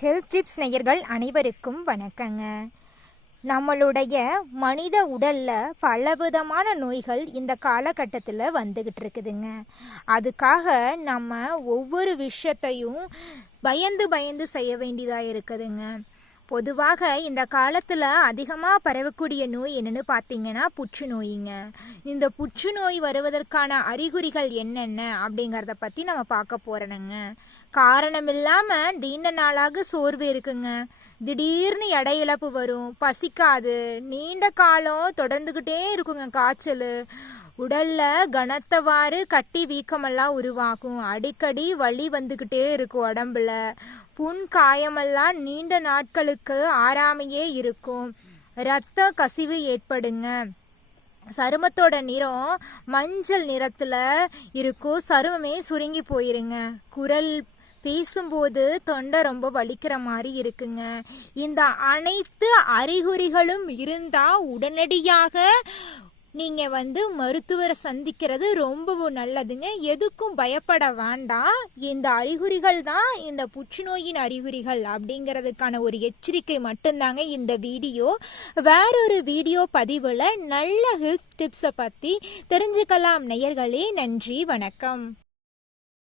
Health tips நேயர்கள் அனைவருக்கும் வணக்கங்க. நம்மளுடைய மனித உடலில் பலவிதமான நோய்கள் இந்த காலகட்டத்தில் வந்துக்கிட்டு இருக்குதுங்க. அதுக்காக நம்ம ஒவ்வொரு விஷயத்தையும் பயந்து பயந்து செய்ய வேண்டியதாக இருக்குதுங்க. பொதுவாக இந்த காலத்தில் அதிகமாக பரவக்கூடிய நோய் என்னென்னு பார்த்தீங்கன்னா புற்றுநோய்ங்க. இந்த புற்றுநோய் வருவதற்கான அறிகுறிகள் என்னென்ன அப்படிங்கிறத பற்றி நம்ம பார்க்க போகிறோனுங்க காரணம் இல்லாமல் நீண்ட நாளாக சோர்வு இருக்குங்க. திடீர்னு எடை இழப்பு வரும். பசிக்காது. நீண்ட காலம் தொடர்ந்துக்கிட்டே இருக்குங்க காய்ச்சல். உடல்ல கனத்தவாறு கட்டி வீக்கமெல்லாம் உருவாகும். அடிக்கடி வலி வந்துக்கிட்டே இருக்கும் உடம்புல. புண் காயமெல்லாம் நீண்ட நாட்களுக்கு ஆறாமையே இருக்கும். இரத்த கசிவு ஏற்படுங்க. சருமத்தோட நிறம் மஞ்சள் நிறத்துல இருக்கும். சருமமே சுருங்கி போயிருங்க. குரல் பேசும்போது தொண்டை ரொம்ப வலிக்கிற மாதிரி இருக்குங்க. இந்த அனைத்து அறிகுறிகளும் இருந்தா உடனடியாக நீங்கள் வந்து மருத்துவரை சந்திக்கிறது ரொம்பவும் நல்லதுங்க. எதுக்கும் பயப்பட வேண்டாம் இந்த அறிகுறிகள் தான் இந்த புற்றுநோயின் அறிகுறிகள் அப்படிங்கிறதுக்கான ஒரு எச்சரிக்கை மட்டும்தாங்க இந்த வீடியோ. வேறொரு வீடியோ பதிவில் நல்ல ஹெல்த் டிப்ஸை பற்றி தெரிஞ்சுக்கலாம் நேயர்களே. நன்றி வணக்கம்.